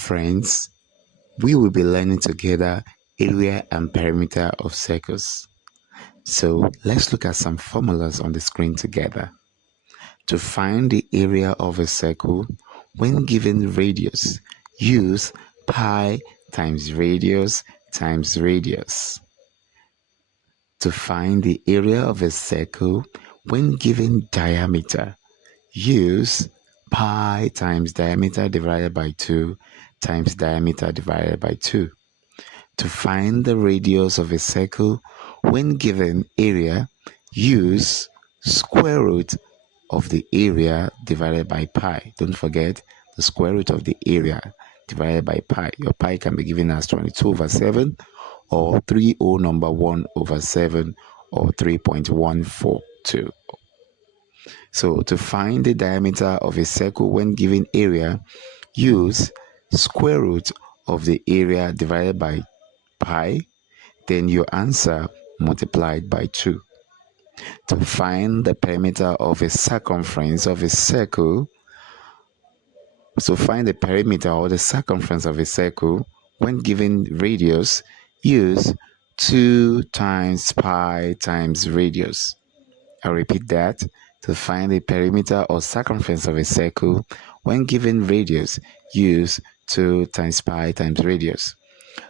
friends, we will be learning together area and perimeter of circles. So let's look at some formulas on the screen together. To find the area of a circle, when given radius, use pi times radius times radius. To find the area of a circle, when given diameter, use pi times diameter divided by 2 times diameter divided by 2. To find the radius of a circle, when given area, use square root of the area divided by pi. Don't forget the square root of the area divided by pi. Your pi can be given as 22/7 or 3/1/7 or 3.142. So to find the diameter of a circle when given area, use square root of the area divided by pi, then your answer multiplied by 2. To find the perimeter of a circumference of a circle, so find the perimeter or the circumference of a circle when given radius, use 2 times pi times radius. I'll repeat that. To find the perimeter or circumference of a circle when given radius, use 2 times pi times radius.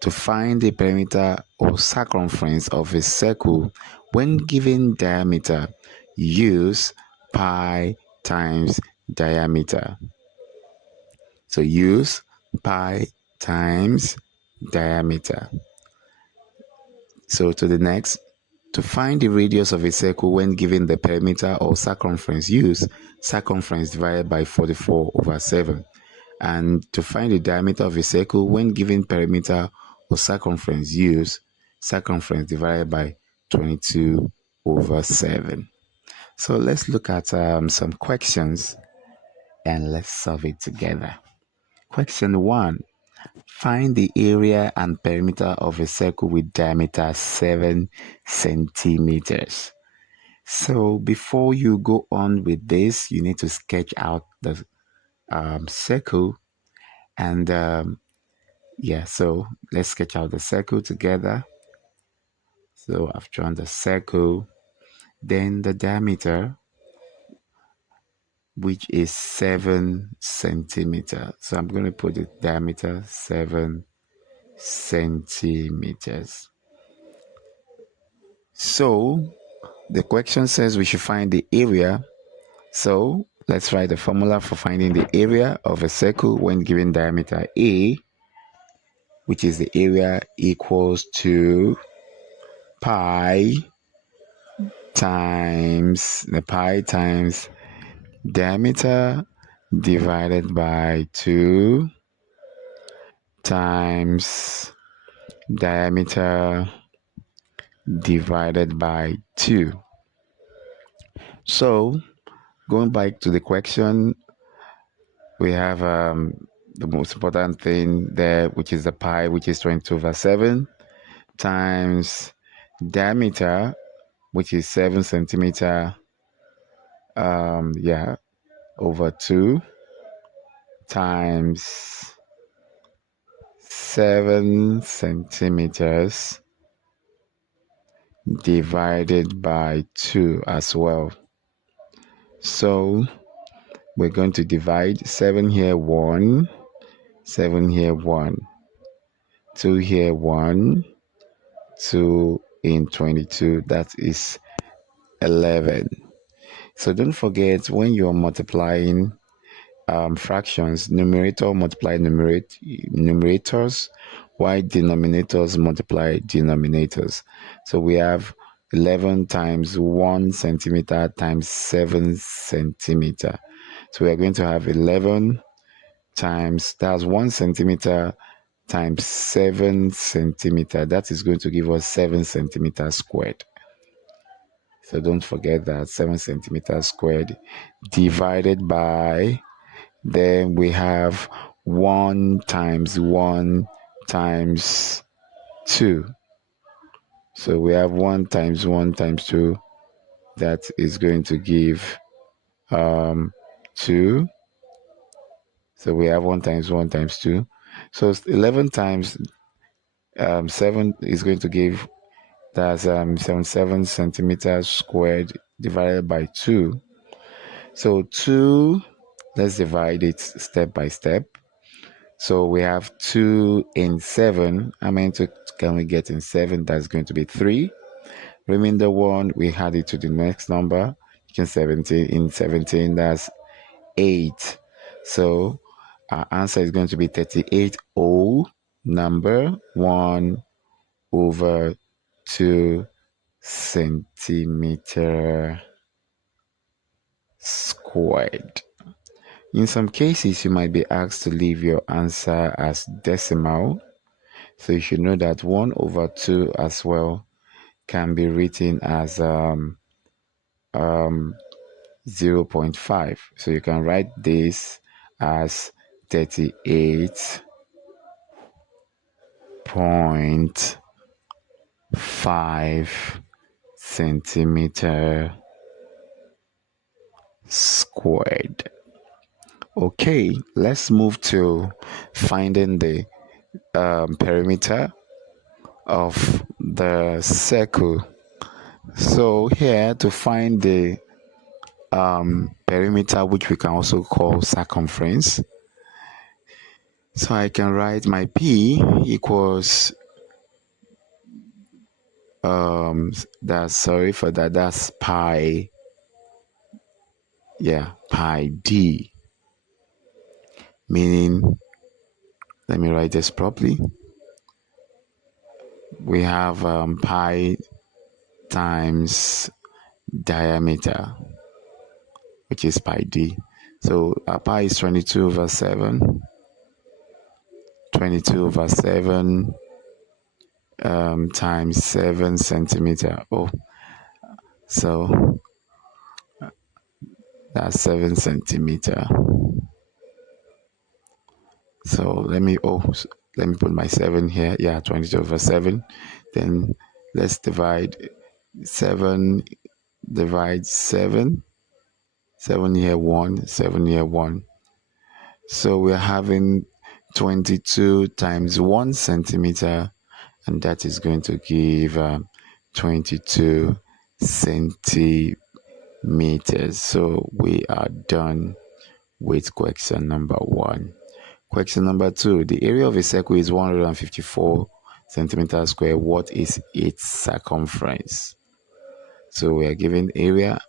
To find the perimeter or circumference of a circle when given diameter, use pi times diameter. So use pi times diameter. So to the next. To find the radius of a circle when given the perimeter or circumference, use circumference divided by 44/7. And to find the diameter of a circle when given perimeter or circumference, use circumference divided by 22/7. So let's look at some questions and let's solve it together. Question 1. Find the area and perimeter of a circle with diameter 7 centimeters. So before you go on with this, you need to sketch out the circle. And so let's sketch out the circle together. So I've drawn the circle. Then the diameter, which is 7 centimeters. So I'm going to put the diameter 7 centimeters. So the question says we should find the area. So let's write the formula for finding the area of a circle when given diameter A, which is the area, equals to pi times diameter divided by 2 times diameter divided by 2. So going back to the question, we have the most important thing there, which is the pi, which is 22/7, times diameter, which is 7 centimeter, over 2, times 7 centimeters divided by 2 as well. So we're going to divide 7 here 1, 7 here 1, 2 here 1, 2 in 22, that is 11. So don't forget, when you're multiplying fractions, numerator multiply numerators, while denominators multiply denominators. So we have 11 times 1 centimeter times 7 centimeter. So we are going to have 11 times, that's 1 centimeter times 7 centimeter. That is going to give us 7 centimeters squared. So don't forget that, 7 centimeters squared divided by, then we have 1 times 1 times 2. So we have 1 times 1 times 2. That is going to give 2. So we have 1 times 1 times 2. So 11 times 7 is going to give, that's 77 centimeters squared divided by 2. So 2, let's divide it step by step. So we have 2 in 7. How many can we get in 7? That's going to be 3. Remainder 1, we add it to the next number. In 17, that's 8. So our answer is going to be 38 number 1 over 2 centimeter squared. In some cases, you might be asked to leave your answer as decimal. So you should know that 1 over 2 as well can be written as 0.5. So you can write this as 38.5 centimeter squared. Okay, let's move to finding the perimeter of the circle. So here, to find the perimeter, which we can also call circumference, so I can write my P equals that's pi, pi d, meaning, let me write this properly. We have pi times diameter, which is pi d. So our pi is 22 over 7. 22 over 7 times 7 centimeter. So that's 7 centimeter. So let me put my 7 here. 22 over 7. Then let's divide 7. Divide 7. 7 here 1. 7 here 1. So we're having 22 times 1 centimeter, and that is going to give 22 centimeters. So we are done with question number 1. Question number 2. The area of a circle is 154 centimeters square. What is its circumference? So we are given area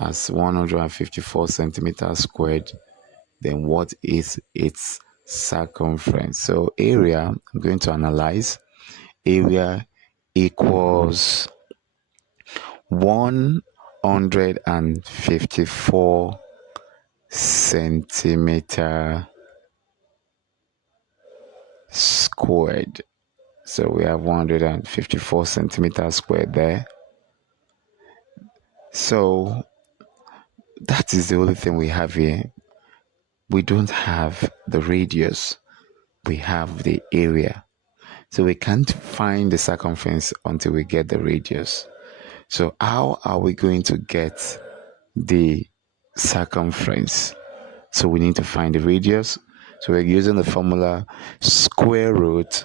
as 154 centimeters squared. Then what is its circumference? So area, I'm going to analyze. Area equals 154 centimeter squared. So we have 154 centimeters squared there. So that is the only thing we have here. We don't have the radius, we have the area. So we can't find the circumference until we get the radius. So how are we going to get the circumference? So we need to find the radius. So we're using the formula square root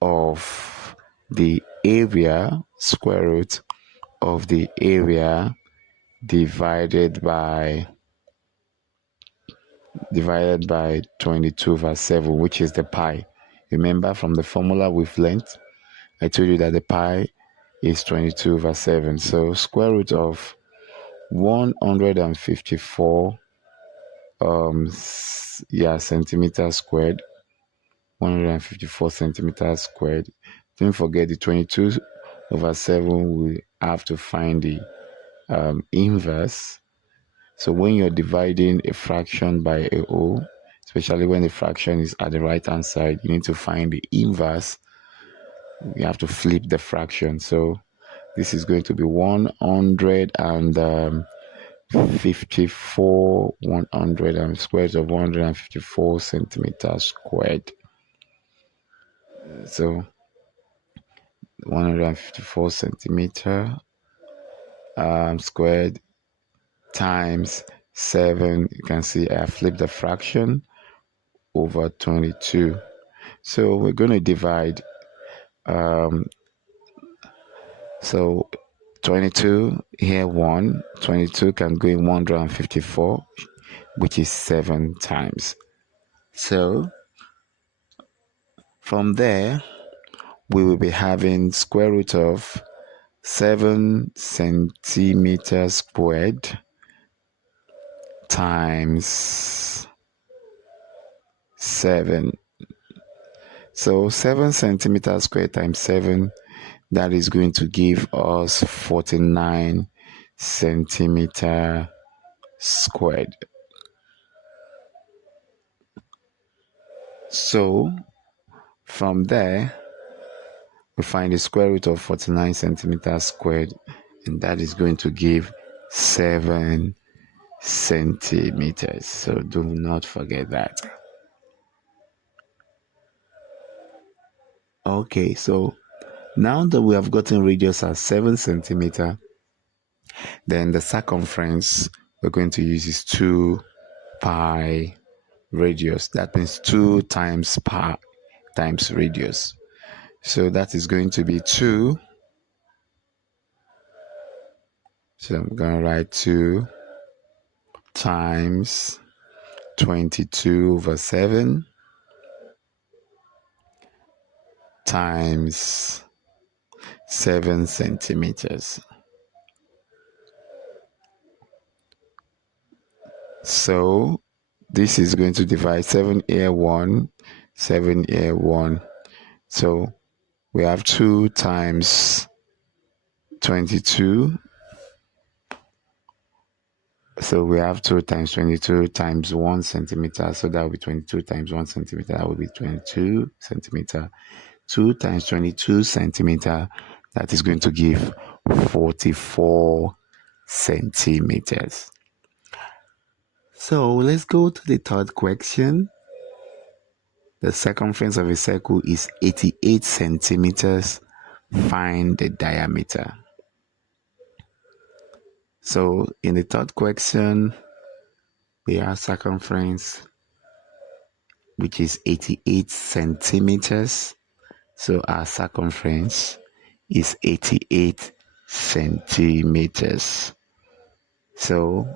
of the area, square root of the area divided by 22 over 7, which is the pi. Remember from the formula we've learned, I told you that the pi is 22 over 7. So square root of 154 centimeters squared. 154 centimeters squared. Don't forget the 22 over 7, we have to find the inverse. So when you're dividing a fraction by a whole, especially when the fraction is at the right hand side, you need to find the inverse. You have to flip the fraction. So this is going to be 154 squares of 154 centimeters squared. So 154 centimeter squared times 7. You can see I flipped the fraction. over 22. So we're going to divide. So 22 here, 1. 22 can go in 154, which is 7 times. So from there, we will be having square root of 7 centimeters squared times 7. So 7 centimeters squared times 7, that is going to give us 49 centimeter squared. So from there, we find the square root of 49 centimeters squared, and that is going to give 7 centimeters. So do not forget that. Okay, so now that we have gotten radius as 7 centimeter, then the circumference we're going to use is 2 pi radius. That means 2 times pi times radius. So that is going to be 2. So I'm going to write 2 times 22 over 7 times 7 centimeters. So this is going to divide 7 here 1, 7 here 1. So we have 2 times 22. So we have 2 times 22 times 1 centimeter. So that will be 22 times 1 centimeter. That will be 22 centimeter. 2 times 22 centimeter. That is going to give 44 centimeters. So let's go to the third question. The circumference of a circle is 88 centimeters. Find the diameter. So in the third question, we have circumference, which is 88 centimeters. So our circumference is 88 centimeters. So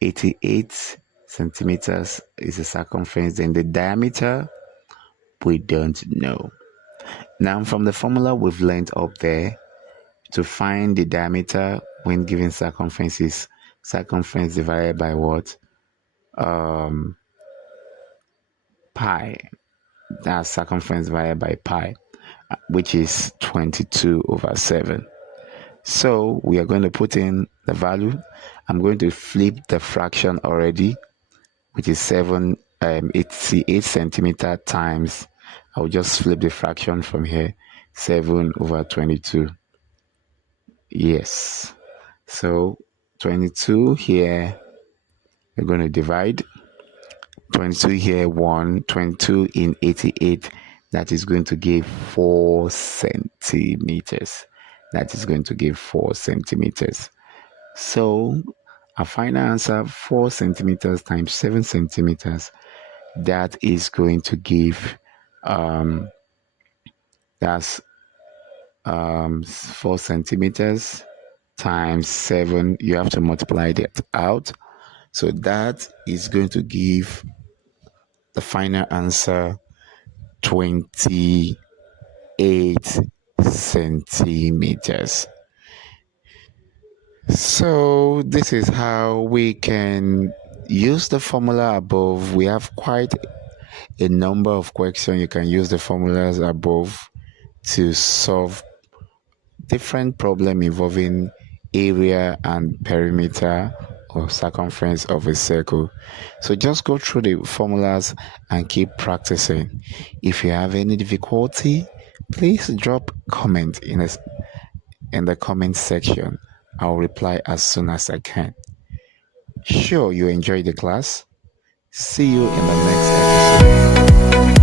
88 centimeters is the circumference. Then the diameter, we don't know. Now from the formula we've learned up there, to find the diameter when given circumference is circumference divided by what? Pi. That's circumference divided by pi, which is 22 over 7. So we are going to put in the value. I'm going to flip the fraction already, which is 88 centimeter times. I'll just flip the fraction from here, 7 over 22. Yes. So 22 here, we're going to divide. 22 here, 1. 22 in 88, that is going to give 4 centimeters. That is going to give 4 centimeters. So our final answer, 4 centimeters times 7 centimeters, that is going to give, that's 4 centimeters times 7. You have to multiply that out. So that is going to give the final answer, 28 centimeters. So this is how we can use the formula above. We have quite a number of questions. You can use the formulas above to solve different problems involving area and perimeter or circumference of a circle. So just go through the formulas and keep practicing. If you have any difficulty, please drop comment in the comment section. I'll reply as soon as I can. Sure you enjoyed the class. See you in the next episode.